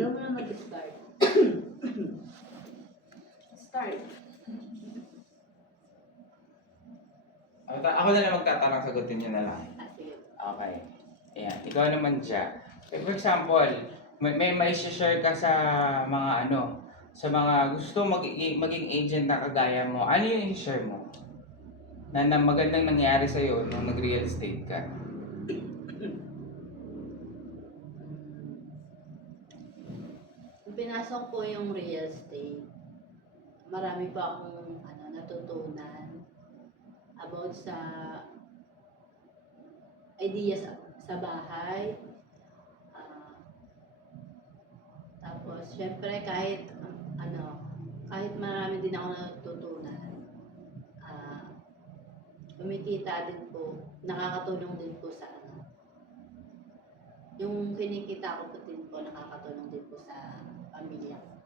Alam mo na mag-start. Start. Ako na lang magtatanong, sagutin nyo na lang. Sige. Okay. Ayan. Ikaw naman dyan. For example, may share ka sa mga sa mga gusto maging agent na kagaya mo. Ano yung i-share mo? Na magandang nangyari sa'yo nung nag-real estate ka? Nung pinasok ko yung real estate, marami pa akong natutunan about sa ideas sa bahay. Tapos, syempre, kahit marami din ako natutunan, kumikita din po, nakakatulong din po sa yung kinikita ko po din po, nakakatulong din po sa pamilya ko.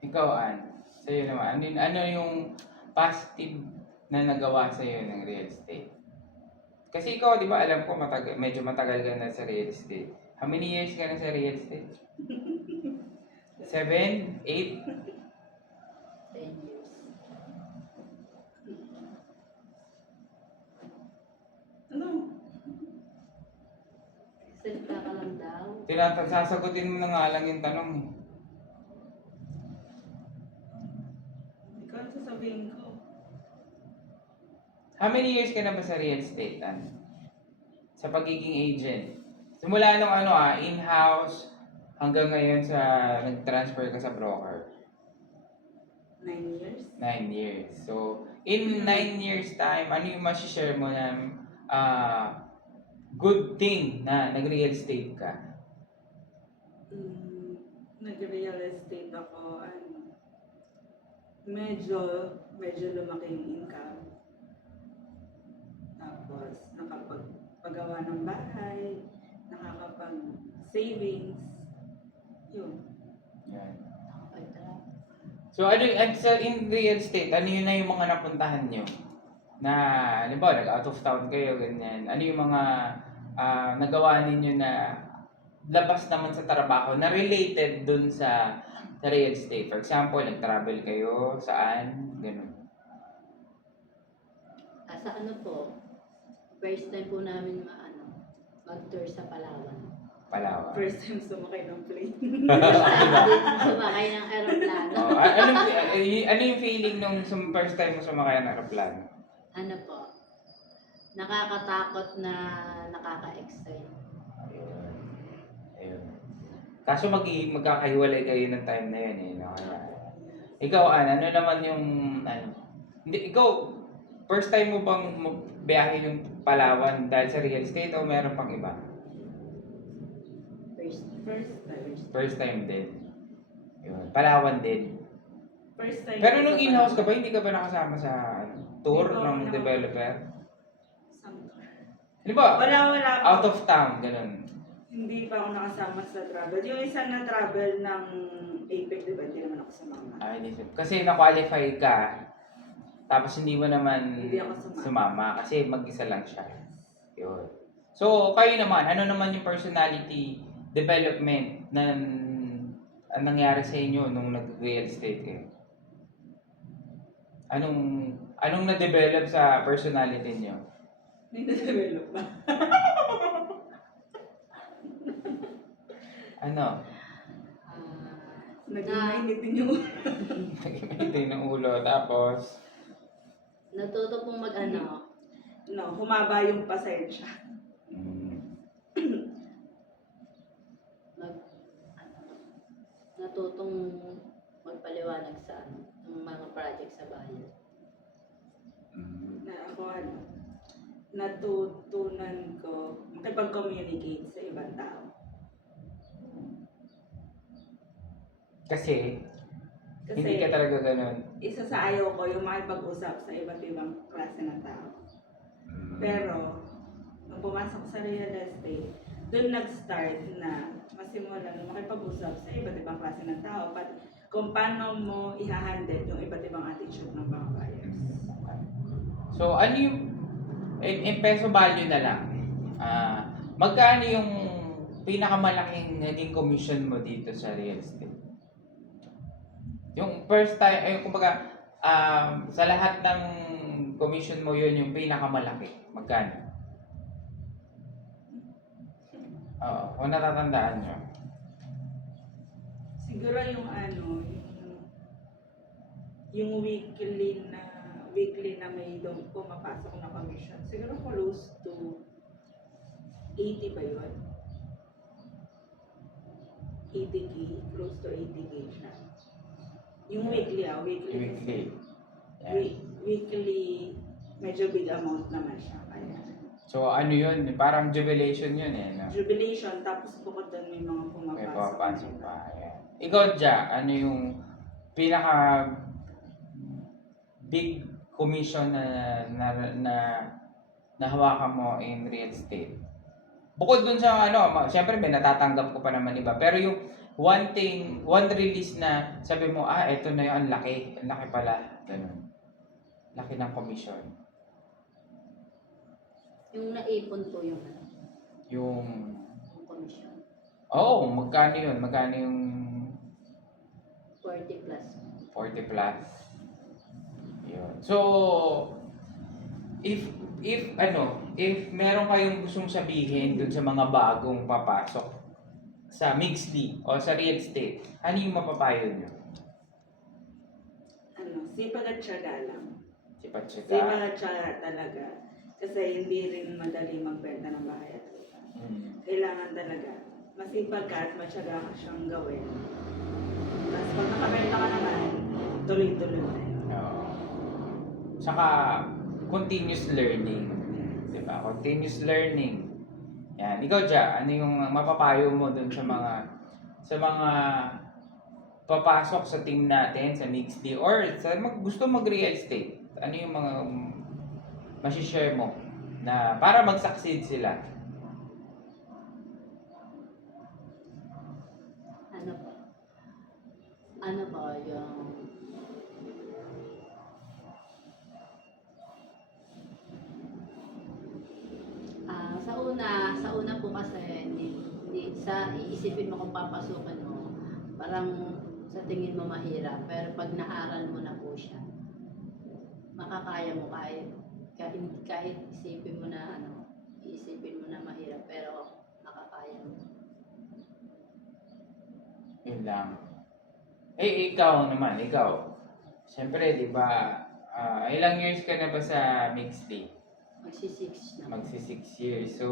Ikaw, Ann, sa'yo naman, ano yung positive na nagawa sa'yo ng real estate? Kasi ikaw, di ba, alam ko, medyo matagal ka na sa real estate. How many years ka na sa real estate? 7? 8? 10 years. Ano? Salita ka lang daw. Sasagutin mo na nga lang yung tanong. Ikaw ang sasabihin ko. How many years ka na ba sa real estate, Ann? Sa pagiging agent? Simula nung in-house hanggang ngayon sa nag-transfer ka sa broker? 9 years? 9 years. So, in 9 years time, ano yung masishare mo na good thing na nag-real estate ka? Nag-real estate ako, medyo lumaki yung income. Tapos, nakapagpagawa ng bahay, nakakapag-savings, yun. Yan. Nakapagtara. So, in real estate, ano yun na yung mga napuntahan nyo? Na, halimbawa, nag-out of town kayo, ganyan. Ano yung mga nagawa ninyo na labas naman sa trabaho na related dun sa real estate? For example, nag-travel kayo, saan? Ganun. Sa po, first time po namin mag-tour sa Palawan. Palawan. First time sumakay ng plane. First time din sumakay ng aeroplano. Ano yung feeling nung first time mo sumakay ng aeroplano? Ano po, nakakatakot na nakaka-excite. Ayun. Kaso magkakahiwalay kayo ng time na yun eh. No? Kaya, ikaw, ano naman yung, hindi, ikaw, first time mo bang biyahe yung Palawan dahil sa real estate o meron pang iba? First time din. Yun. Palawan din. First time. Pero nung in-house ka ba, hindi ka ba nakasama sa tour ng developer? Some tour. Halimbawa, Wala. out of town, ganun. Hindi pa ako nakasama sa travel. Yung isa na travel ng APEC, diba? Hindi naman ako sumama. Hindi. Kasi na-qualify ka, tapos hindi mo naman Hindi ako sumama kasi mag-isa lang siya. Yun. So, kayo naman, ano naman yung personality development na nangyari sa inyo nung nag-real estate kayo? Anong na-develop sa personality niyo? Hindi na-develop ba? Ano? Nag-init din yung Nag-maintain ng ulo, tapos Natuto pong humaba yung pasensya. natutong magpaliwanag sa ng mga project sa bayan. Na ako natutunan ko makipag-communicate sa ibang tao. kasi hindi ka talaga ganun. Isa sa ayaw ko yung makipag-usap sa iba't ibang klase ng tao. Pero, nung pumasok sa real estate, doon nag-start na masimulan makipag-usap sa iba't ibang klase ng tao, pati kung paano mo i-handle yung iba't ibang attitude ng mga buyers. So, ano yung, in peso value na lang, magkano yung pinakamalaking naging commission mo dito sa real estate? Yung first time, kumbaga, sa lahat ng commission mo yun yung pinakamalaki. Magkano? Oo, kung natatandaan nyo. Siguro yung yung weekly na may doon pumapasok na commission. Siguro close to 80 ba yun? 80K, close to 80K siya. Yung weekly weekly. Weekly. Weekly, medyo big amount naman siya. Kaya, So ano yun? Parang jubilation yun eh. No? jubilation, tapos bukod doon may mga May pumapasok. papasok pa. Ayan. Ikaw, Ja, ano yung pinaka big commission na nahawakan mo in real estate? Bukod dun sa syempre may natatanggap ko pa naman iba. Pero yung one release na sabi mo, eto na yung ang laki pala. Ganun. Laki ng commission. Yung naipon po yung Yung, commission. magkano yun? Magkano yung 40 plus. 40 plus? Yun. So, if meron kayong gustong sabihin dun sa mga bagong papasok sa mixed o sa real estate, ano yung mapapayo nyo? Sipag at tiyaga lang. Sipag Sipag at tiyaga talaga. Kasi hindi rin madali magbenta ng bahay at lupa. Kailangan talaga masipag ka at matyaga ka siyang gawin. Tapos pag nakabenta ka naman, tuloy-tuloy na yun. Saka, continuous learning. Diba? Continuous learning. Yan. Ikaw, Ja, ano yung mapapayo mo dun sa mga papasok sa team natin, sa mixed D, or sa gusto mag-real estate? Ano yung mga masishare mo na para mag-succeed sila? Ano po yung sa una po kasi hindi sa iisipin mo kung papasukan mo, parang sa tingin mo mahirap, pero pag naaral mo na po siya, makakaya mo kahit isipin mo na iisipin mo na mahirap, pero makakaya mo. Yun lang. Ikaw naman, siyempre, di ba, ilang years ka na ba sa mixed D? Magsi-6 na. Magsi 6 years. So,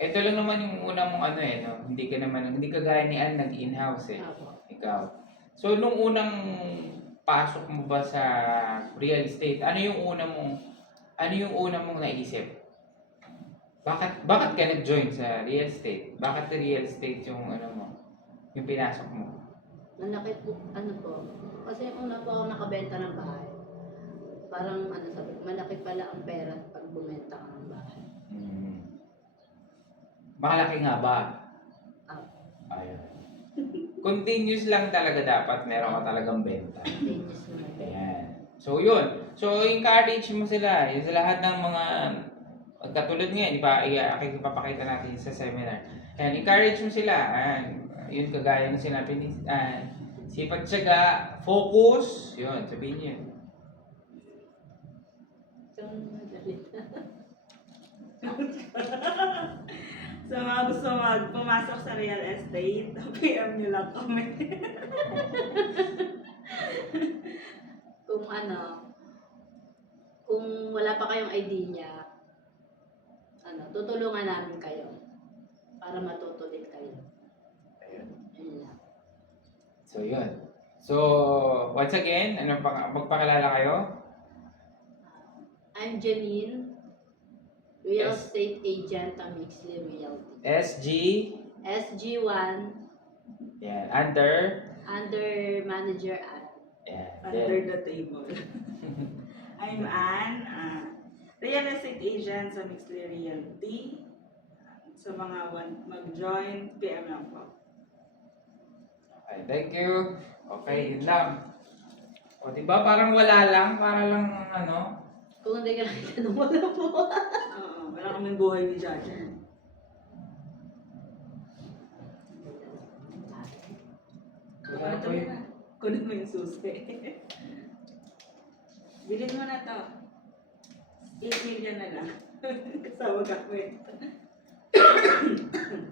ito lang naman yung una mong no? Hindi ka gaya ni Ann nag-in-house eh. Apo. Ikaw. So, nung unang pasok mo ba sa real estate, ano yung una mong naisip? Bakit ka nag-join sa real estate? Bakit real estate yung yung pinasok mo? Malaki po, kasi una po ako nakabenta ng bahay. Parang sabi, malaki pala ang pera pag bumenta ka ng bahay. Malaki nga ba? Ayun. Continuous lang talaga dapat, meron ka talagang benta. Changes naman. Ayan. So, yun. So, encourage mo sila. Yung sa lahat ng mga katulad ngayon, ipapakita natin sa seminar. Ayan, encourage mo sila. Ayan. Yun, kagaya ng sinabi ni sipag tiyaga, focus. Yun, sabihin niyo. So, mga gusto pumasok sa real estate, PM nyo lang kami. Kung wala pa kayong idea, tutulungan namin kayo para matuto din kayo. Ayun. Yun lang. So, yun. So, once again, magpakilala kayo? I'm Janine, Real Yes. Estate Agent ng Mixley Realty. SG. SG1, Yan. Under Manager Ann. Yan. Under the table. I'm Ann, real estate agent sa Mixley Realty. Sa mga mag-join, PM lang po. Okay, thank you. Okay, yun lang. O, diba parang wala lang? Para lang Kung hindi ka nakita wala po. Oo, wala kaming buhay ni Jaja. Ito po yun. na. Kunin mo yung susi. Bilhin mo na to. 8 million na lang. Kasama ka mo eh.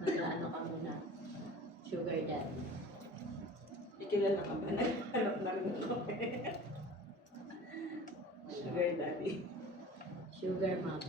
Nag-ano ka muna. Sugar daddy. Ikilala ka ba? Naghanap na rin ako eh. Sugar daddy. Sugar mom.